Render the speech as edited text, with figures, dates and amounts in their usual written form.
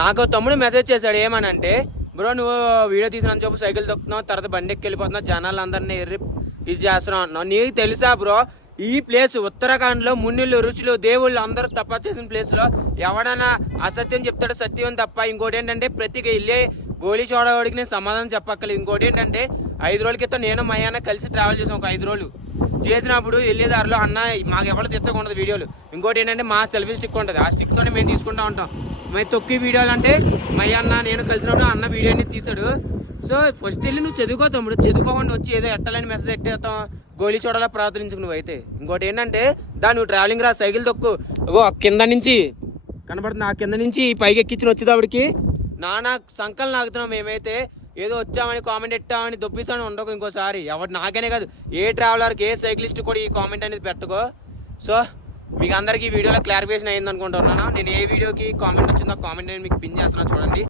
నాకు తమ్ముడు మెసేజ్ చేశాడు ఏమనంటే, బ్రో నువ్వు వీడియో తీసిన చెప్పు సైకిల్ తొక్కుతున్నావు, తర్వాత బండి ఎక్కి వెళ్ళిపోతున్నావు, జనాలు అందరినీ ఇది చేస్తున్నావు అంటున్నావు. నీకు తెలుసా బ్రో, ఈ ప్లేస్ ఉత్తరాఖండ్లో మున్నిళ్ళు రుచులు దేవుళ్ళు అందరూ తప్ప చేసిన ప్లేస్లో ఎవడైనా అసత్యం చెప్తాడు, సత్యం తప్ప. ఇంకోటి ఏంటంటే ప్రతి వెళ్ళే గోలీ చూడవాడికి నేను సమాధానం చెప్పక్కర్లేదు. ఇంకోటి ఏంటంటే 5 రోజుల క్రితం నేను మయ్యాన కలిసి ట్రావెల్ చేసాం. ఒక 5 రోజులు చేసినప్పుడు వెళ్ళేదారిలో అన్న మాకు ఎవరు తిట్టకూడదు వీడియోలు. ఇంకోటి ఏంటంటే మా సెల్ఫీ స్టిక్ ఉంటుంది, ఆ స్టిక్తోనే మేము తీసుకుంటూ ఉంటాం. మరి తొక్కి వీడియోలు అంటే మయ్యన్న నేను కలిసినప్పుడు అన్న వీడియోని తీసాడు. సో ఫస్ట్ వెళ్ళి నువ్వు చదువుకో తమ్ముడు, చదువుకోకుండా వచ్చి ఏదో ఎట్టాలని మెసేజ్ ఎట్టేస్తాం, గోలీ చూడాలా ప్రార్థించుకు నువ్వు అయితే. ఇంకోటి ఏంటంటే నువ్వు ట్రావెలింగ్ రా, సైకిల్ తొక్కు. కింద నుంచి కనబడుతుంది, ఆ కింద నుంచి పైకి ఎక్కించిన వచ్చేటప్పటికి నానా సంకలు నాకుతున్నాం. మేమైతే ఏదో వచ్చామని కామెంట్ ఎట్టామని దొప్పిస్తామని ఉండకు ఇంకోసారి. ఎవరు నాకనే కాదు, ఏ ట్రావెలర్కి ఏ సైక్లిస్ట్ కూడా ఈ కామెంట్ అనేది పెట్టుకో. సో మీకు అందరికీ ఈ వీడియోలో క్లారిఫికేషన్ అయింది అనుకుంటున్నాను. నేను ఏ వీడియోకి కామెంట్ వచ్చిందో కామెంట్ అనేది మీకు పిన్ చేస్తున్నాను చూడండి.